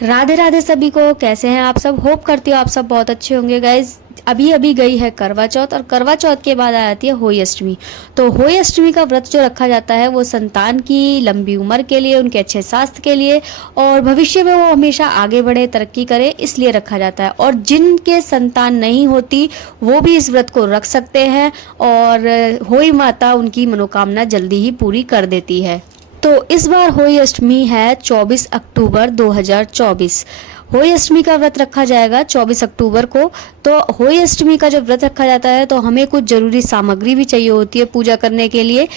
राधे राधे सभी को। कैसे हैं आप सब? होप करती हूँ आप सब बहुत अच्छे होंगे गाइज। अभी अभी गई है करवा चौथ और करवा चौथ के बाद आ जाती है होली अष्टमी। तो होली अष्टमी का व्रत जो रखा जाता है वो संतान की लंबी उम्र के लिए, उनके अच्छे स्वास्थ्य के लिए और भविष्य में वो हमेशा आगे बढ़े, तरक्की करे, इसलिए रखा जाता है। और जिनके संतान नहीं होती वो भी इस व्रत को रख सकते हैं और होली माता उनकी मनोकामना जल्दी ही पूरी कर देती है। तो इस बार होली अष्टमी है 24 अक्टूबर 2024। होली अष्टमी का व्रत रखा जाएगा 24 अक्टूबर को। तो होली अष्टमी का जब व्रत रखा जाता है तो हमें कुछ जरूरी सामग्री भी चाहिए होती है पूजा करने के लिए।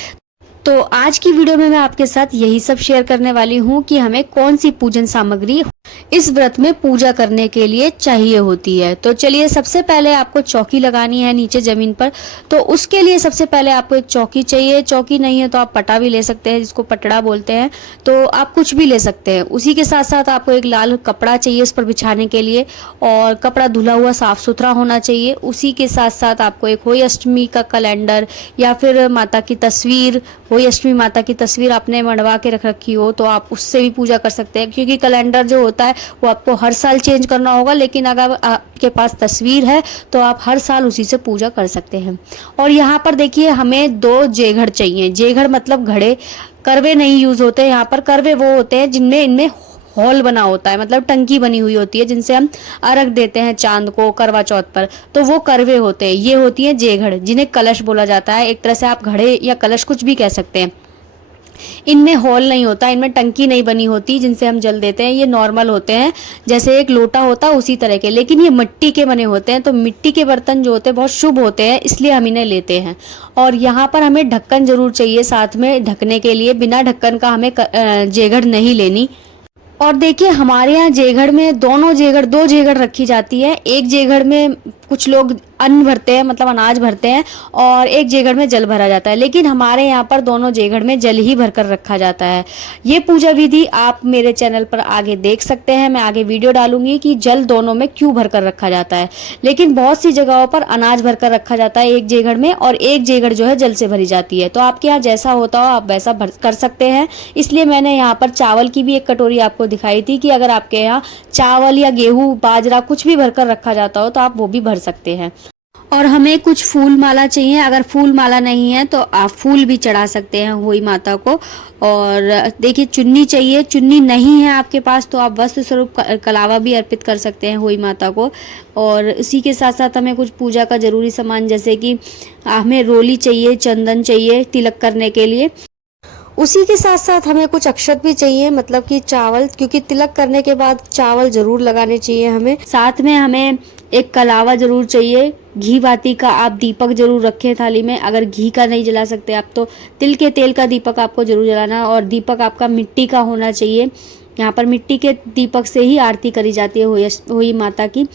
तो आज की वीडियो में मैं आपके साथ यही सब शेयर करने वाली हूँ कि हमें कौन सी पूजन सामग्री इस व्रत में पूजा करने के लिए चाहिए होती है। तो चलिए, सबसे पहले आपको चौकी लगानी है नीचे जमीन पर। तो उसके लिए सबसे पहले आपको एक चौकी चाहिए। चौकी नहीं है तो आप पटा भी ले सकते हैं, जिसको पटड़ा बोलते हैं। तो आप कुछ भी ले सकते हैं। उसी के साथ साथ आपको एक लाल कपड़ा चाहिए उस पर बिछाने के लिए, और कपड़ा धुला हुआ साफ सुथरा होना चाहिए। उसी के साथ साथ आपको एक होली अष्टमी का कैलेंडर या फिर माता की तस्वीर, होली अष्टमी माता की तस्वीर आपने मढ़वा के रख रखी हो तो आप उससे भी पूजा कर सकते हैं, क्योंकि कैलेंडर जो होता है वो आपको हर साल चेंज करना होगा। लेकिन अगर आपके पास तस्वीर है तो आप हर साल उसी से पूजा कर सकते हैं। और यहाँ पर देखिए, हमें 2 जेघड़ चाहिए। जेघड़ मतलब घड़े, करवे नहीं यूज होते यहाँ पर। करवे वो होते हैं जिनमें इनमें हॉल बना होता है, मतलब टंकी बनी हुई होती है जिनसे हम अर्घ देते हैं चांद को करवा चौथ पर। तो वो करवे होते हैं। ये होती है जेघड़, जिन्हें कलश बोला जाता है। एक तरह से आप घड़े या कलश कुछ भी कह सकते हैं। इनमें हॉल नहीं होता, इनमें टंकी नहीं बनी होती जिनसे हम जल देते हैं। ये नॉर्मल होते हैं, जैसे एक लोटा होता है उसी तरह के, लेकिन ये मिट्टी के बने होते हैं। तो मिट्टी के बर्तन जो होते हैं बहुत शुभ होते हैं, इसलिए हम इन्हें लेते हैं। और यहाँ पर हमें ढक्कन जरूर चाहिए साथ में ढकने के लिए। बिना ढक्कन का हमें जेघड़ नहीं लेनी। और देखिए, हमारे यहाँ जेघड़ में दोनों जेघड़, 2 जेघड़ रखी जाती है। एक जेघड़ में कुछ लोग अन्न भरते हैं, मतलब अनाज भरते हैं, और एक जेघड़ में जल भरा जाता है। लेकिन हमारे यहाँ पर दोनों जेघड़ में जल ही भरकर रखा जाता है। ये पूजा विधि आप मेरे चैनल पर आगे देख सकते हैं। मैं आगे वीडियो डालूंगी कि जल दोनों में क्यों भरकर रखा जाता है। लेकिन बहुत सी जगहों पर अनाज भरकर रखा जाता है एक जेघड़ में, और एक जेघड़ जो है जल से भरी जाती है। तो आपके यहाँ जैसा होता हो आप वैसा कर सकते हैं। इसलिए मैंने यहाँ पर चावल की भी एक कटोरी आपको दिखाई थी कि अगर आपके यहाँ चावल या गेहूं, बाजरा कुछ भी भरकर रखा जाता हो तो आप वो भी भर सकते हैं। और हमें कुछ फूल माला चाहिए। अगर फूल माला नहीं है तो आप फूल भी चढ़ा सकते हैं होली माता को। और देखिए, चुन्नी चाहिए। चुन्नी नहीं है आपके पास तो आप वस्त्र स्वरूप कलावा भी अर्पित कर सकते हैं होली माता को। और इसी के साथ साथ हमें कुछ पूजा का जरूरी सामान, जैसे कि हमें रोली चाहिए, चंदन चाहिए तिलक करने के लिए। उसी के साथ साथ हमें कुछ अक्षत भी चाहिए, मतलब कि चावल, क्योंकि तिलक करने के बाद चावल जरूर लगाने चाहिए हमें। साथ में हमें एक कलावा जरूर चाहिए। घी बाती का आप दीपक जरूर रखें थाली में। अगर घी का नहीं जला सकते आप तो तिल के तेल का दीपक आपको जरूर जलाना। और दीपक आपका मिट्टी का होना चाहिए। यहाँ पर मिट्टी के दीपक से ही आरती करी जाती है होली माता की।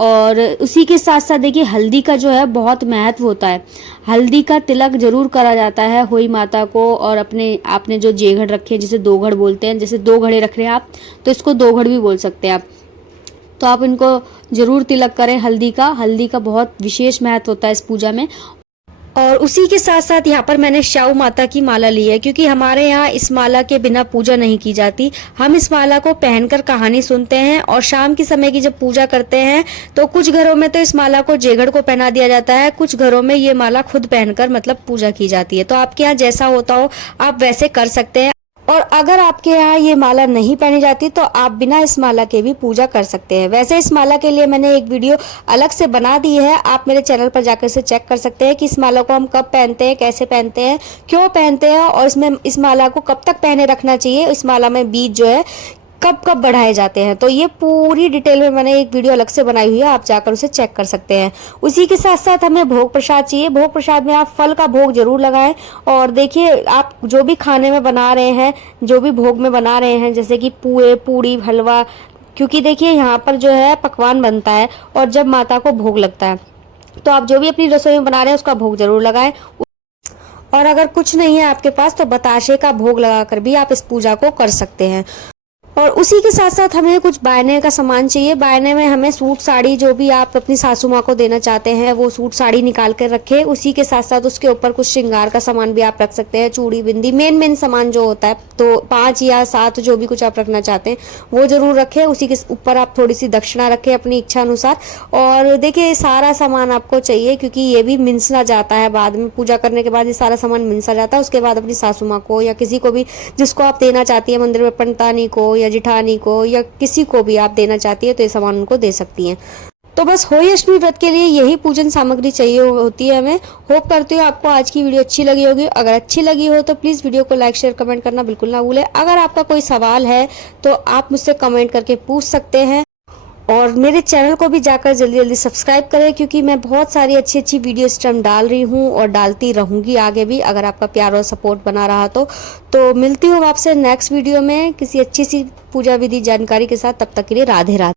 और उसी के साथ साथ देखिए, हल्दी का जो है बहुत महत्व होता है। हल्दी का तिलक जरूर करा जाता है होली माता को। और आपने जो जेघड़ रखे हैं, जिसे 2 घड़ बोलते हैं, जैसे 2 घड़े रख रहे हैं आप तो इसको 2 घड़ भी बोल सकते हैं आप। तो आप इनको जरूर तिलक करें हल्दी का। हल्दी का बहुत विशेष महत्व होता है इस पूजा में। और उसी के साथ साथ यहाँ पर मैंने श्याऊ माता की माला ली है, क्योंकि हमारे यहाँ इस माला के बिना पूजा नहीं की जाती। हम इस माला को पहनकर कहानी सुनते हैं और शाम के समय की जब पूजा करते हैं तो कुछ घरों में तो इस माला को जेघड़ को पहना दिया जाता है, कुछ घरों में ये माला खुद पहनकर मतलब पूजा की जाती है। तो आपके यहाँ जैसा होता हो आप वैसे कर सकते हैं। और अगर आपके यहाँ ये माला नहीं पहनी जाती तो आप बिना इस माला के भी पूजा कर सकते हैं। वैसे इस माला के लिए मैंने एक वीडियो अलग से बना दी है, आप मेरे चैनल पर जाकर से चेक कर सकते हैं कि इस माला को हम कब पहनते हैं, कैसे पहनते हैं, क्यों पहनते हैं, और इसमें इस माला को कब तक पहने रखना चाहिए, इस माला में बीज जो है कब कब बढ़ाए जाते हैं। तो ये पूरी डिटेल में मैंने एक वीडियो अलग से बनाई हुई है, आप जाकर उसे चेक कर सकते हैं। उसी के साथ साथ हमें भोग प्रसाद चाहिए। भोग प्रसाद में आप फल का भोग जरूर लगाएं। और देखिए, आप जो भी खाने में बना रहे हैं, जो भी भोग में बना रहे हैं, जैसे कि पुए, पूड़ी, हलवा, क्योंकि देखिए यहाँ पर जो है पकवान बनता है और जब माता को भोग लगता है तो आप जो भी अपनी रसोई में बना रहे हैं उसका भोग जरूर लगाएं। और अगर कुछ नहीं है आपके पास तो बताशे का भोग लगाकर भी आप इस पूजा को कर सकते हैं। और उसी के साथ साथ हमें कुछ बायने का सामान चाहिए। बायने में हमें सूट साड़ी जो भी आप अपनी सासू माँ को देना चाहते हैं वो सूट साड़ी निकाल कर रखें। उसी के साथ साथ उसके ऊपर कुछ श्रृंगार का सामान भी आप रख सकते हैं, चूड़ी बिंदी, मेन सामान जो होता है। तो 5 या 7 जो भी कुछ आप रखना चाहते हैं वो जरूर रखें। उसी के ऊपर आप थोड़ी सी दक्षिणा रखें अपनी इच्छा अनुसार। और देखिए सारा सामान आपको चाहिए क्योंकि ये भी मिंसना जाता है, बाद में पूजा करने के बाद ये सारा सामान मिंसा जाता है। उसके बाद अपनी सासू माँ को या किसी को भी जिसको आप देना चाहती है मंदिर में, पंडितानी को या जिठानी को या किसी को भी आप देना चाहती है तो ये सामान उनको दे सकती हैं। तो बस होली अष्टमी व्रत के लिए यही पूजन सामग्री चाहिए होती है हमें। होप करती हूँ आपको आज की वीडियो अच्छी लगी होगी। अगर अच्छी लगी हो तो प्लीज़ वीडियो को लाइक शेयर कमेंट करना बिल्कुल ना भूलें। अगर आपका कोई सवाल है तो आप मुझसे कमेंट करके पूछ सकते हैं। और मेरे चैनल को भी जाकर जल्दी जल्दी सब्सक्राइब करें क्योंकि मैं बहुत सारी अच्छी अच्छी वीडियो इस टाइम डाल रही हूँ और डालती रहूँगी आगे भी, अगर आपका प्यार और सपोर्ट बना रहा तो मिलती हूँ आपसे नेक्स्ट वीडियो में किसी अच्छी सी पूजा विधि जानकारी के साथ। तब तक के लिए राधे राधे।